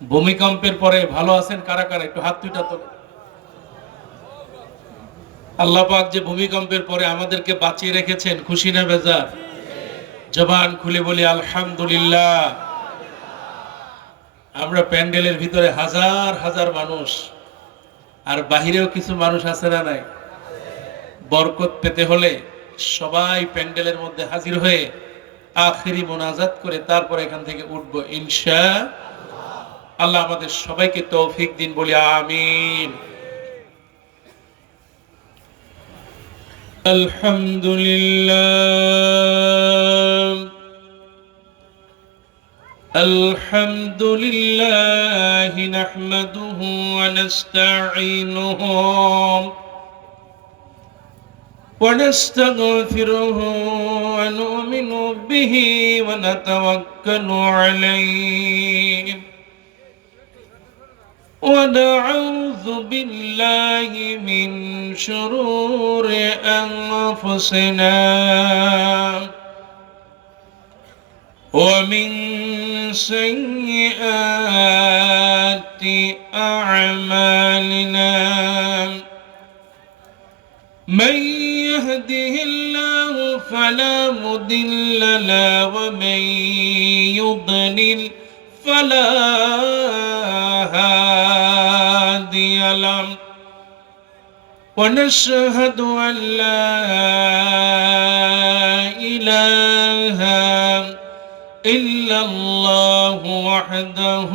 ভূমিকম্পের পরে ভালো আছেন কারা কারা? একটু হাত দুইটা তো। আল্লাহ পাক যে ভূমিকম্পের পরে আমাদেরকে বাঁচিয়ে রেখেছেন, খুশি না বেজার? জবান খুলে বলি আলহামদুলিল্লাহ। আমরা প্যান্ডেলের ভিতরে হাজার হাজার মানুষ, আর বাহিরেও কিছু মানুষ আছে না নাই? বরকত পেতে হলে সবাই প্যান্ডেলের মধ্যে হাজির হয়ে আখিরি মোনাজাত করে তারপর এখান থেকে উঠবো ইনশাআল্লাহ। আল্লাহ আমাদের সবাইকে তৌফিক দিন, বলি আমিন। আলহামদুলিল্লাহ আলহামদুলিল্লাহ নাহমাদুহু ওয়া নাস্তাঈনুহু ওয়া নাস্তাগফিরুহু ওয়া নু'মিনু বিহি ওয়া নাতাওয়াক্কালু আলাইহি ونعوذ بالله من شرور أنفسنا ومن سيئات أعمالنا من يهده الله فلا مضل له ومن يضلل فلا هادي له ونشهد أن لا إله إلا الله وحده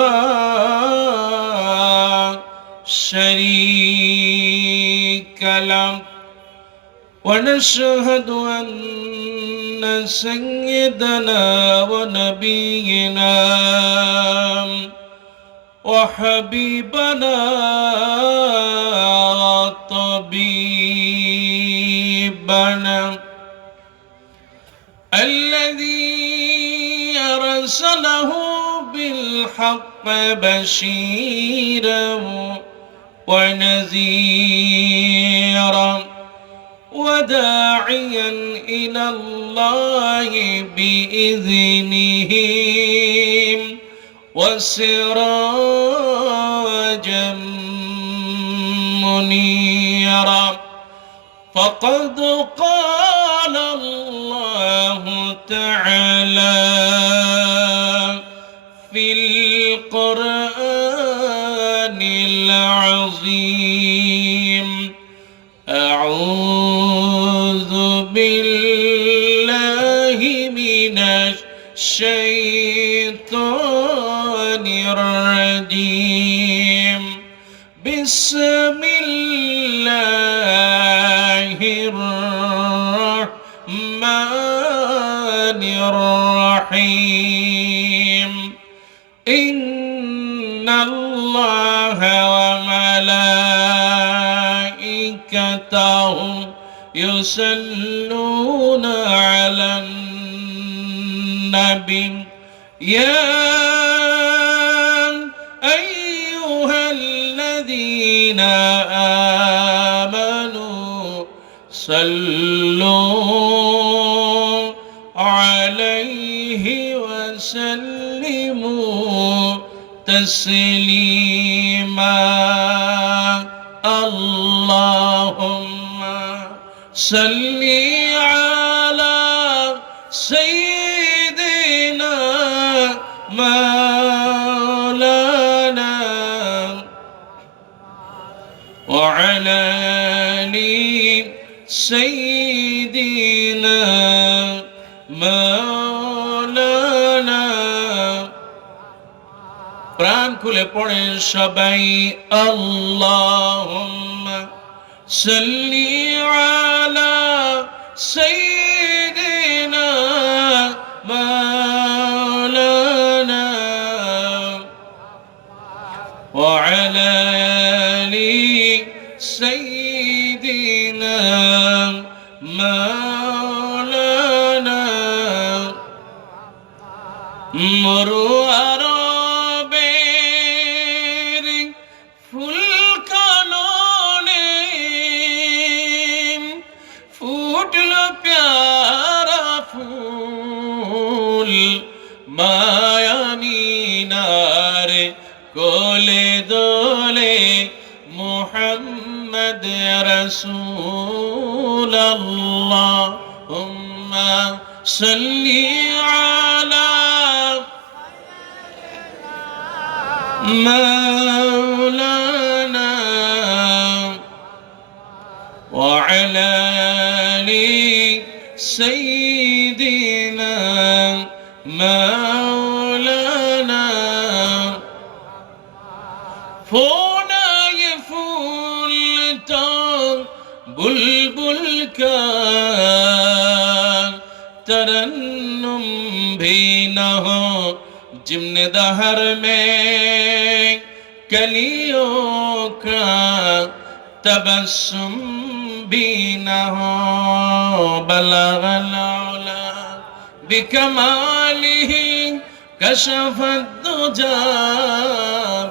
لا شريك له ونشهد أن سيدنا ونبينا وحبيبنا طبيبنا الذي أرسله بالحق بشيرا ونذيرا وداعيا إلى الله بإذنه وسراجا منيرا فقد قال الله تعالى في القرآن العظيم أعوذ بالله من الشيطان الرجيم بسم الله الرحمن الرحيم إن الله وملائكته يصلون على النبي يا أيها الذين آمنوا صلوا عليه وسلموا تسليما اللهم صل على سيدنا مولانا وعلى آل سيدنا مولانا প্রাণ খুলে পড়েন সবাই আল্লাহুম্মা সাল্লি আলা সাইয়্যিদিনা মাওলানা ওয়া আলা আলি সাইয়্যিদিনা মাওলানা মরু মায়ামিনা رسول اللهم صل على مولانا وعلى آل سيدنا مولانا ফোনায় ফুল তো বুলবুল का तरन्नुम भी न हो जिम्ने दहर में कलियों का तबस्सुम भी न हो बलगल औला बिकमालिही कशफ दुजा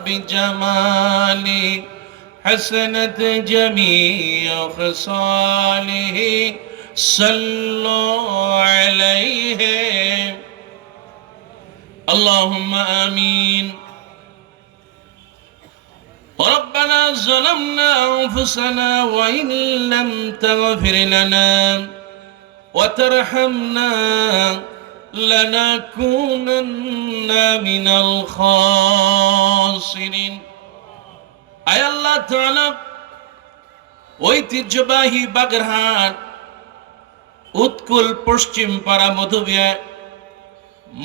बिजमाली हसनत जमीअ खसालिही सल्लो अलैहि अल्लाहुम्मा आमीन रब्बना ज़लमना अनफुसना व इन लम तगफिर लना व तरहमना लनकूनन्ना मिनल खासिरिन। आय अल्लाह ताआला ঐতিহ্যবাহী বাগেরহাট উৎকুল পশ্চিম পাড়া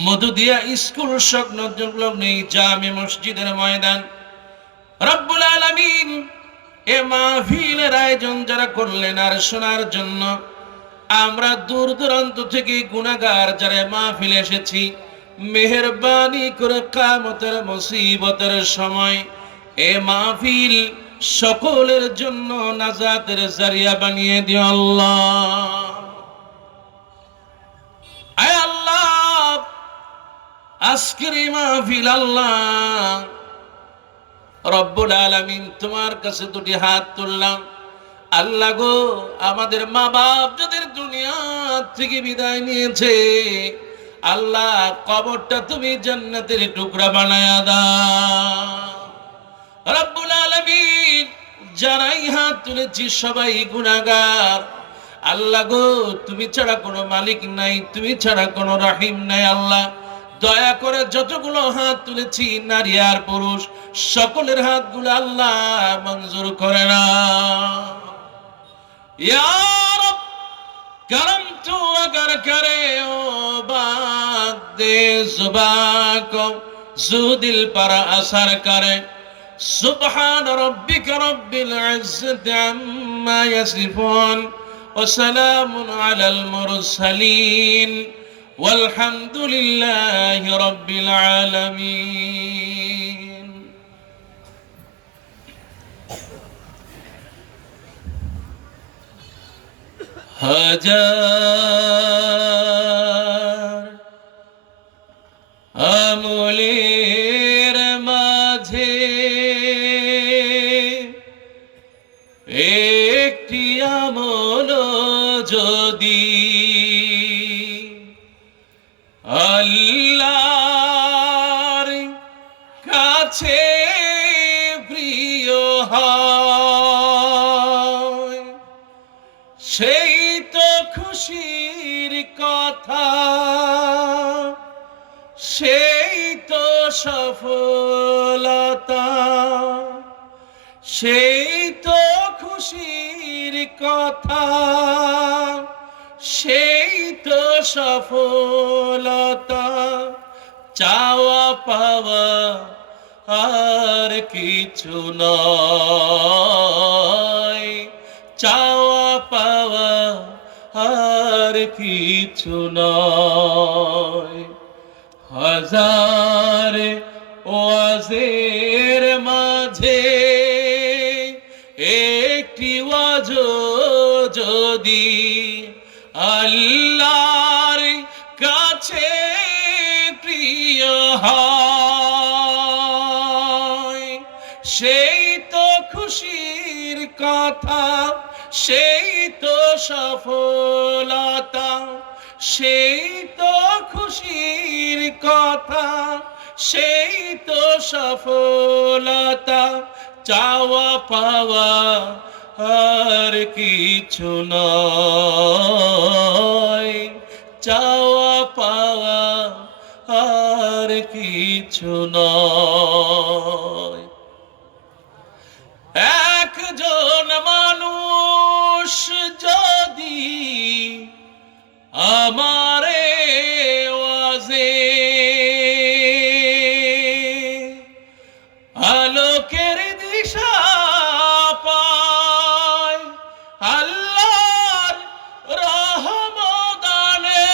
মধুদিয়া স্কুল সংলগ্ন জামে মসজিদের ময়দান রব্বুল আলামিন এ মাহফিলের আয়োজন যারা করলেন আর শোনার জন্য আমরা দূর দূরান্ত থেকে গুনাহগার যারা মাহফিলে এসেছি মেহেরবানি করে কিয়ামতের মুসিবতের সময় এ মাহফিল সকলের জন্য নাজাতের জারিয়া বানিয়ে দিও আল্লাহ। আয় আল্লাহ আজকের এই মাহফিল আল্লাহ রব্বুল আলামিন তোমার কাছে দুটি হাত তুললাম আল্লাহ গো আমাদের মা বাপ যাদের দুনিয়া থেকে বিদায় নিয়েছে আল্লাহ কবরটা তুমি জান্নাতের টুকরা বানায়া দাও রব্বুল আলামিন যারাই হাত তুলেছি সবাই গুনাহগার আল্লাহ গো তুমি ছাড়া কোনো মালিক নাই তুমি ছাড়া কোনো রহিম নাই আল্লাহ দয়া করে যতগুলো হাত তুলেছি নারী আর পুরুষ সকলের হাতগুলো আল্লাহ মঞ্জুর করে না या रब करम तू अगर करे ओ बात दे जुबान को जू दिल पर असर करे सुब्हान रब्बिक रब्बिल इज्जति अम्मा यसिफून व सलामुन अलल मुरसलीन वल्हम्दुलिल्लाहि रब्बिल आलमीन। হাজার আমলের মাঝে একটি আমল যদি আল্লাহর কাছে প্রিয় হয় সেই খুশির কথা সেই তো সফলতা সেই তো খুশির কথা সেই তো সফলতা চাওয়া পাওয়া আর কিছু নয় চাওয়া পাওয়া আর কিছু নয় হাজার ওয়াজের মাঝে একটি ওয়াজ যদি আল্লাহর কাছে প্রিয় হয় সেই তো খুশির কথা সেই তো সফলতা সেই তো খুশির কথা সেই তো সফলতা চাওয়া পাওয়া আর কিছু নয়, চাওয়া পাওয়া আর কিছু নয়। একজন মানুষ যদি আমারে ওয়াজে আলোকের দিশা পায়, আল্লাহর রহমদানে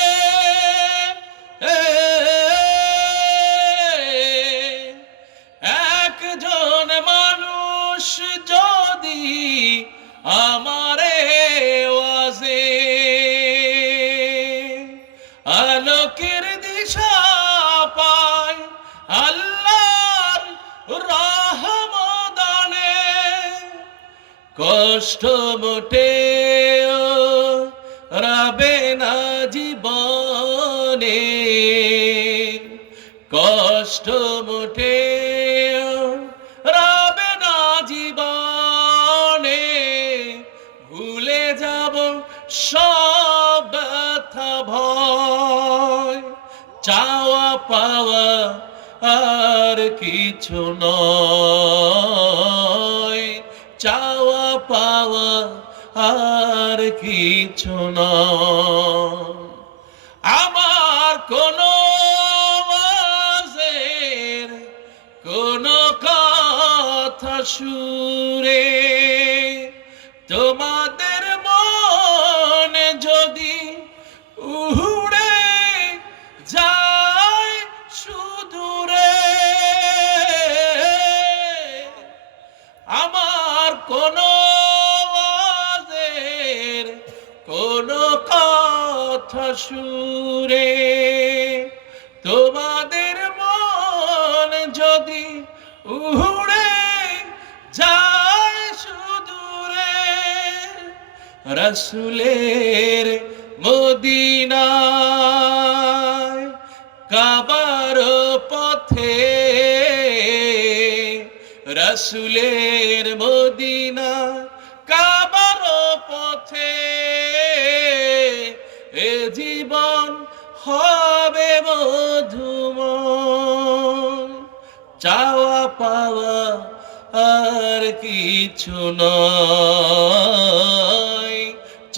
একজন মানুষ যদি আমারে ওয়াজে আলোকের দিশা পায়, আল্লাহর রহমদানে কষ্ট মোটেও রবে না জীবনে, কষ্ট মোটেও রবে না জীবনে, ভুলে যাব সব ব্যথা ভয়, চাওয়া পাওয়া আর কিছু নয়, চাওয়া পাওয়া আর কিছু নয়। আমার কোনো ওয়াজের কোনো কথা সুরে তোমাদের মনে যদি উড়ে যায় সুদূরে, আমার কোনো ওয়াজের কোনো কথা সুরে তোমাদের মন যদি উড়ে যায় সুদূরে, রাসূলের মদিনায় কাবার পথে, রাসূলের মদিনা কাবার পথে, এ জীবন হবে মধুময়, চাওয়া পাওয়া আর কিছু নয়,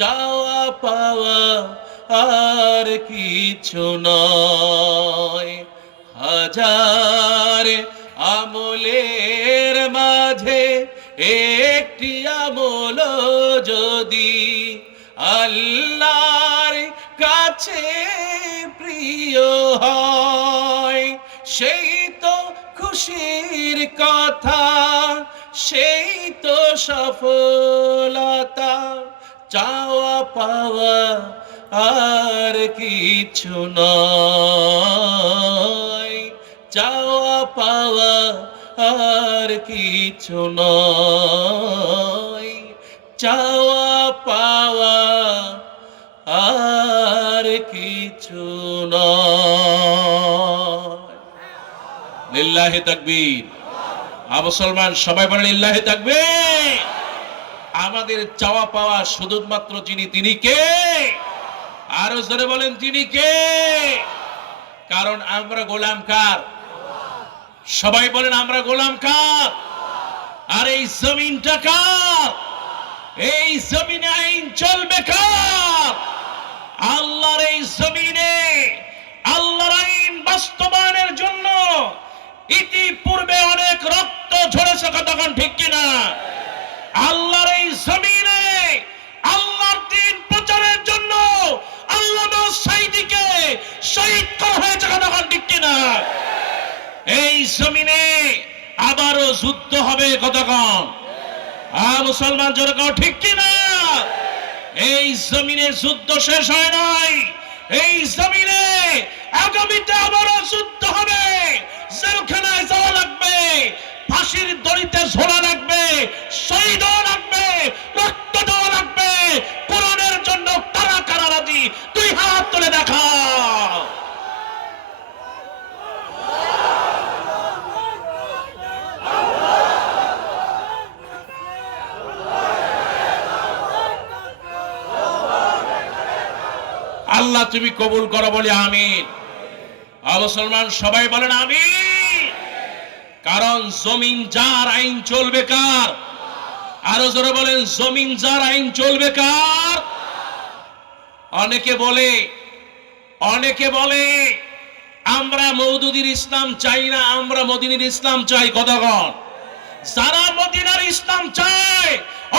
চাওয়া পাওয়া আর কিছু নয়। হাজার আমলের মাঝে একটি আমল যদি আল্লাহর কাছে প্রিয় হয়, সেই তো খুশির কথা, সেই তো সফলতা, চাওয়া পাওয়া আর কিছু নয়, চাওয়া পাওয়া আর কিছু নয়, চাওয়া পাওয়া আর কিছু নয়। লিল্লাহি তাকবীর। মুসলমান সবাই বলেন লিল্লাহি তাকবীর। আমাদের চাওয়া পাওয়া শুধুমাত্র যিনি, তিনি কে? আরো জোরে বলেন তিনি কে? কারণ আমরা গোলাম কার? সবাই বলেন আমরা গোলাম কার? আর এই জমিনটা কার? এই জমিনে আইন চলবে কার? আল্লাহর এই জমিনে আল্লাহর আইন বাস্তবায়নের জন্য ইতিপূর্বে অনেক রক্ত ঝরেছে, কতক্ষণ ঠিক কিনা? আল্লাহর এই জমিনে আল্লাহর দ্বীন প্রচারের জন্য আল্লামা সাঈদীকে শহীদ করা হয়েছে, কতক্ষণ ঠিক কিনা? এই জমিনে আবারও যুদ্ধ হবে, কতক্ষণ? মুসলমান জোরে কও ঠিক কিনা? এই জমিনে যুদ্ধ শেষ হয় নাই, এই জমিনে আগামীতে আবারও যুদ্ধ হবে। জেলখানায় যাওয়া লাগবে, ফাঁসির দড়িতে ঝোলা লাগবে, শহীদ হওয়া লাগবে, রক্ত দেওয়া লাগবে। কোরআনের জন্য কারা কারা রাজি? দুই হাত তুলে দেখা। আল্লাহ তুমি কবুল করো, বলি আমিন। মুসলমান সবাই বলেন আমিন। কারণ জমিন যার আইন চলবে কার? আরো জোরে বলেন, জমিন যার আইন চলবে কার? অনেকে বলে আমরা মওদুদির ইসলাম চাই না, আমরা মদিনার ইসলাম চাই। কতক্ষণ? যারা মদিনার ইসলাম চায়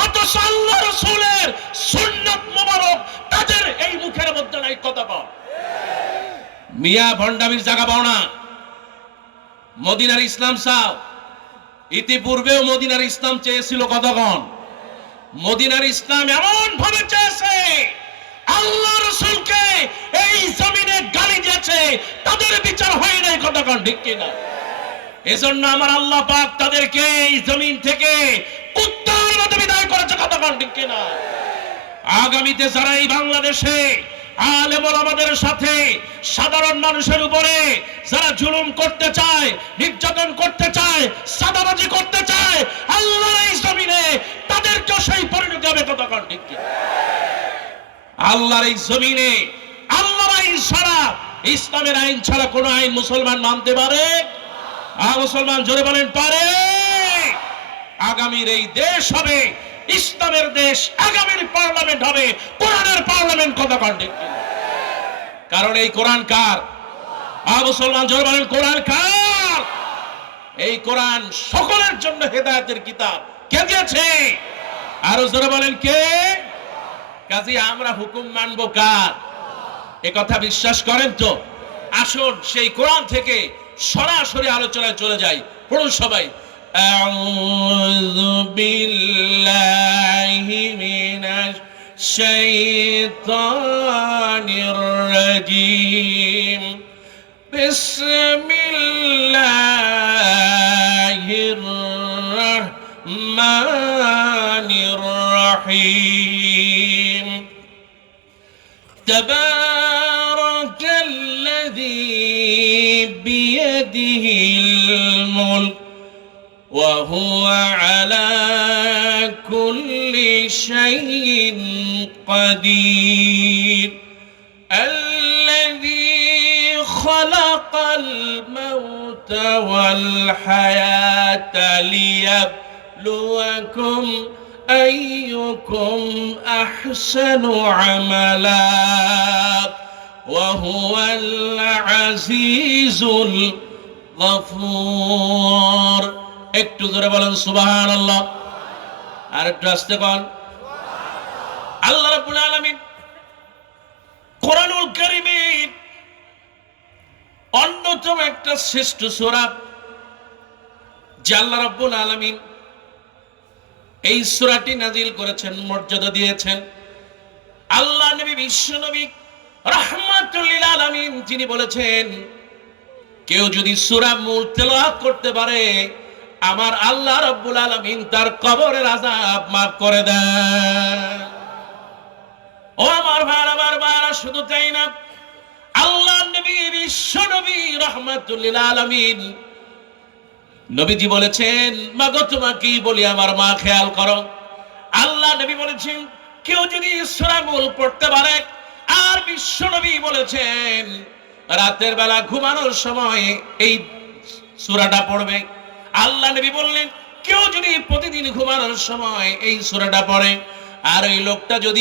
অথচ আল্লাহ রাসূলের সুন্নাত মোবারক তাদের এই মুখের মধ্যে নাই। কতক্ষণ? মিয়া ভণ্ডামির জায়গা পাও না। মদিনার ইসলাম চাও। ইতিপূর্বেও মদিনার ইসলাম চেয়েছিল। কতক্ষণ? মদিনার ইসলাম এমন ভাবে চেয়েছে, আল্লাহ রাসূলকে এই জমিনে গালি দিয়েছে, তাদের বিচার হয় নাই। কতক্ষণ? ঠিক কিনা? এজন্য আমার আল্লাহ পাক তাদেরকে এই জমিন থেকে কুত্তার মতো বিদায় করেছে। কতক্ষণ? ঠিক কিনা? আগামীতে যারা এই বাংলাদেশে আলেম ওলামাদের সাথে সাধারণ মানুষের উপরে যারা জুলুম করতে চায়, নির্যাতন করতে চায়, সাদাবাজি করতে চায়, আল্লাহর এই জমিনে তাদেরকে সেই পরিণতি হবে। কতক্ষণ? ঠিক কিনা? আল্লাহর এই জমিনে আল্লাহর আইন ছাড়া, ইসলামের আইন ছাড়া কোন আইন মুসলমান মানতে পারে? মুসলমান জোরে বলেন পারে? আগামীর এই দেশ হবে ইসলামের দেশ, আগামীর পার্লামেন্ট হবে কোরআনের পার্লামেন্ট। কতক্ষণ? ঠিক কিনা? কারণ এই কোরআন কার? মুসলমান জোরে বলেন কোরআন কার? এই কোরআন সকলের জন্য হেদায়েতের কিতাব। কে দিয়েছে? আরো জোরে বলেন কে? কাজী আমরা হুকুম মানবো কার? এ কথা বিশ্বাস করেন তো? আসুন সেই কোরআন থেকে সরাসরি আলোচনায় চলে যাই। পড়ুন সবাই। আউযু বিল্লাহি মিনাশ শাইতানির রাজীম। বিসমিল্লাহির রাহমানির রাহিম। তাবারাকাল্লাযী বিয়াদিহিল মুলক ওয়া হুয়া আলা কুল্লি শাইইন কাদির। আল্লাযী খালাকাল মাউতা ওয়াল হায়াতা লিয়াবলুয়াকুম আইয়ুকুম আহসানু আমালা ওয়া হুয়াল আজিজুল গফুর। একটু জোরে বলেন সুবহানাল্লাহ। আর একটু আস্তে বলেন সুবহানাল্লাহ। আল্লাহ রাব্বুল আলামিন কোরআনুল কারীমের অন্যতম একটা শ্রেষ্ঠ সূরা, যে আল্লাহ রাব্বুল আলামিন এই সূরাটি নাজিল করেছেন, মর্যাদা দিয়েছেন। আল্লাহ নবী, বিশ্ব নবী রাহমাতুল লিল আলামিন, যিনি বলেছেন কেউ যদি সূরা মূল তেলাওয়াত করতে পারে আমার আল্লাহ রাব্বুল আলামিন তার কবরের আযাব মাফ করে দেন। ও আমার ভাইরা, শুধু তাই না, আল্লাহ নবী, বিশ্ব নবী রাহমাতুল লিল আলামিন, নবীজি বলেছেন মাগো তোমাকেই বলি আমার মা, খেয়াল করো। আল্লাহ নবী বলেছেন কেউ যদি সূরা মূল পড়তে পারে, আর বিশ্ব নবী বলেছেন রাতের বেলা ঘুমানোর সময় এই সূরাটা পড়বে। আল্লাহ নবী বললেন কেউ যদি প্রতিদিন ঘুমানোর সময় এই সূরাটা পড়ে, আর ওই লোকটা যদি